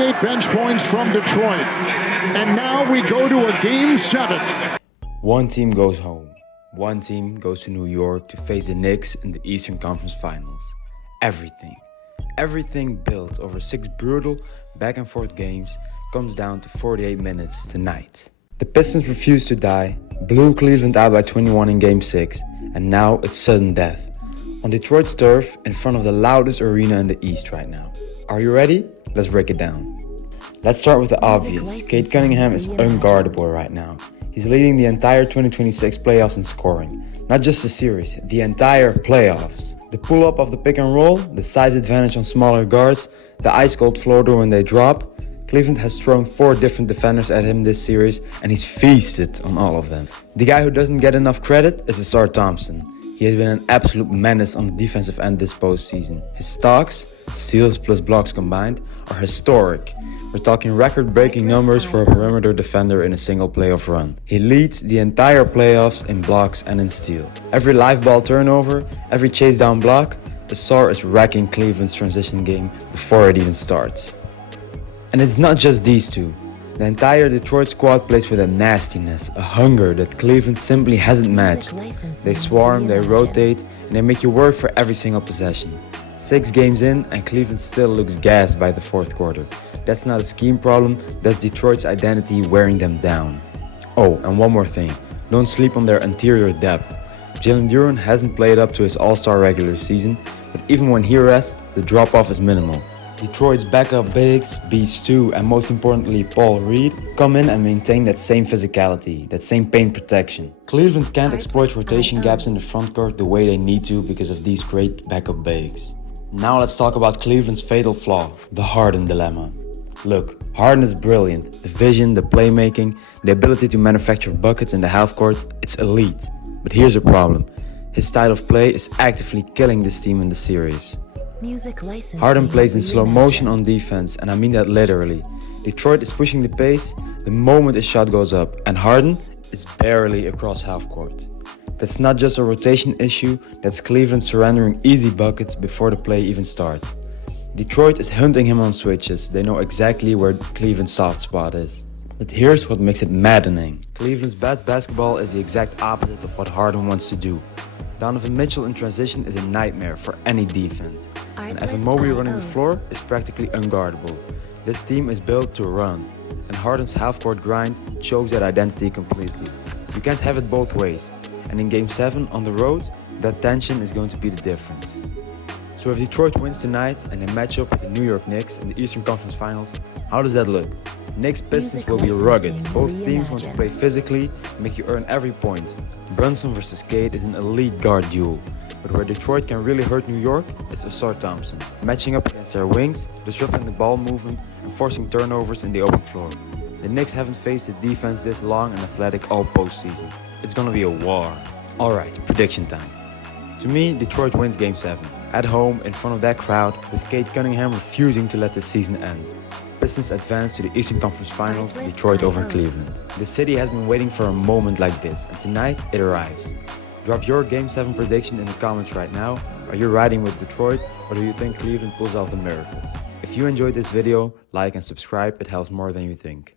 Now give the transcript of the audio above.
28 bench points from Detroit. And now we go to a Game 7. One team goes home. One team goes to New York to face the Knicks in the Eastern Conference Finals. Everything built over 6 brutal back-and-forth games comes down to 48 minutes tonight. The Pistons refused to die, blew Cleveland out by 21 in Game 6, and now it's sudden death. On Detroit's turf, in front of the loudest arena in the East right now. Are you ready? Let's break it down. Let's start with the obvious. Cade Cunningham is unguardable right now. He's leading the entire 2026 playoffs in scoring. Not just the series, the entire playoffs. The pull-up of the pick and roll, the size advantage on smaller guards, the ice-cold floater when they drop. Cleveland has thrown 4 different defenders at him this series, and he's feasted on all of them. The guy who doesn't get enough credit is Ausar Thompson. He has been an absolute menace on the defensive end this postseason. His stocks, steals plus blocks combined, are historic. We're talking record-breaking numbers for a perimeter defender in a single playoff run. He leads the entire playoffs in blocks and in steals. Every live ball turnover, every chase down block, Ausar is wrecking Cleveland's transition game before it even starts. And it's not just these two. The entire Detroit squad plays with a nastiness, a hunger that Cleveland simply hasn't matched. They swarm, they rotate, and they make you work for every single possession. 6 games in, and Cleveland still looks gassed by the fourth quarter. That's not a scheme problem, that's Detroit's identity wearing them down. Oh, and one more thing. Don't sleep on their interior depth. Jalen Duren hasn't played up to his all-star regular season, but even when he rests, the drop-off is minimal. Detroit's backup bigs, B2, and most importantly Paul Reed, come in and maintain that same physicality, that same paint protection. Cleveland can't exploit rotation gaps in the front court the way they need to because of these great backup bigs. Now let's talk about Cleveland's fatal flaw, the Harden dilemma. Look, Harden is brilliant. The vision, the playmaking, the ability to manufacture buckets in the half court, it's elite. But here's a problem. His style of play is actively killing this team in the series. Harden plays in slow motion on defense, and I mean that literally. Detroit is pushing the pace the moment his shot goes up, and Harden is barely across half court. That's not just a rotation issue, that's Cleveland surrendering easy buckets before the play even starts. Detroit is hunting him on switches, they know exactly where Cleveland's soft spot is. But here's what makes it maddening. Cleveland's best basketball is the exact opposite of what Harden wants to do. Donovan Mitchell in transition is a nightmare for any defense. And Evan Mobley running the floor is practically unguardable. This team is built to run, and Harden's half-court grind chokes that identity completely. You can't have it both ways, and in Game 7 on the road, that tension is going to be the difference. So if Detroit wins tonight and they match up with the New York Knicks in the Eastern Conference Finals, how does that look? Knicks Pistons will be rugged. Both teams want to play physically and make you earn every point. Brunson vs. Cade is an elite guard duel. But where Detroit can really hurt New York is Ausar Thompson, matching up against their wings, disrupting the ball movement and forcing turnovers in the open floor. The Knicks haven't faced a defense this long and athletic all postseason. It's gonna be a war. Alright, prediction time. To me, Detroit wins Game 7. At home, in front of that crowd, with Cade Cunningham refusing to let the season end. Pistons advance to the Eastern Conference Finals, Detroit over Cleveland. The city has been waiting for a moment like this, and tonight it arrives. Drop your Game 7 prediction in the comments right now. Are you riding with Detroit, or do you think Cleveland pulls off the miracle? If you enjoyed this video, like and subscribe, it helps more than you think.